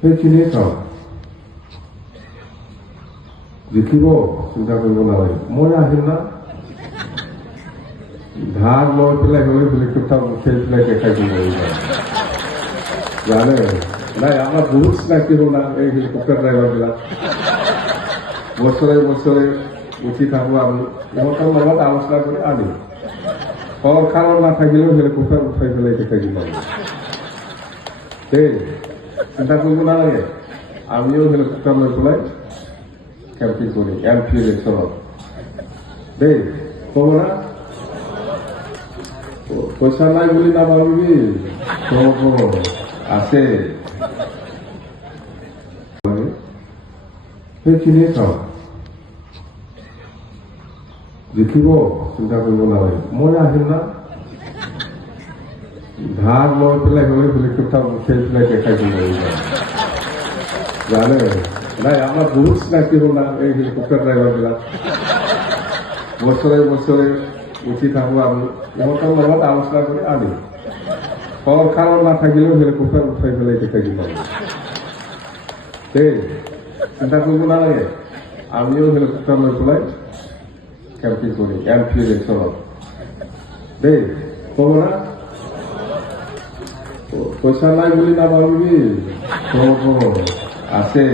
সেইখিনিয়ে কাম জিকিব চিন্তা কৰিব নালাগে। মই আহিম না ধাৰ লৈ পেলাই হ'লে হেলিকপ্টাৰ উঠাই পেলাই দেখাই দিব জানে নাই। আমাৰ বহুত চিনাকি হ'ল না এই হেলিকপ্টাৰ ড্ৰাইভাৰবিলাক, বছৰে বছৰে উঠি থাকোঁ আমি, সিহঁতৰ লগত আলোচনা কৰি আনিম। চৰকাৰৰ নাথাকিলেও হেলিকপ্টাৰ উঠাই পেলাই দেখাই দিব দেই, চিন্তা কৰিব নালাগে। আমিও হেলিকপ্টাৰ লৈ পেলাই কেম্পিং কৰিম MP ইলেকশ্যনত দেই, ক'ব না? পইচা নাই বুলি নাভাবিবি, আছে। সেইখিনিয়ে কাম জিকিব চিন্তা কৰিব নালাগে। মই আহিম না ধাৰ লৈ পেলাই হ'লে হেলিকপ্টাৰ উঠাই পেলাই দেখাই দিব জানে নাই। আমাৰ বহুত চিনাকি হ'ল না এই হেলিকপ্টাৰ ড্ৰাইভাৰবিলাক, বছৰে বছৰে উঠি থাকোঁ আমি, সিহঁতৰ লগত আলোচনা কৰি আনিম। চৰকাৰৰ নাথাকিলেও হেলিকপ্টাৰ উঠাই পেলাই দেখাই দিব দেই, চিন্তা কৰিব নালাগে। আমিও হেলিকপ্টাৰ লৈ পেলাই কেম্পিং কৰিম MP ইলেকশ্যনত দেই, ক'ব না? পইচা নাই বুলি নাভাবিবি, আছে।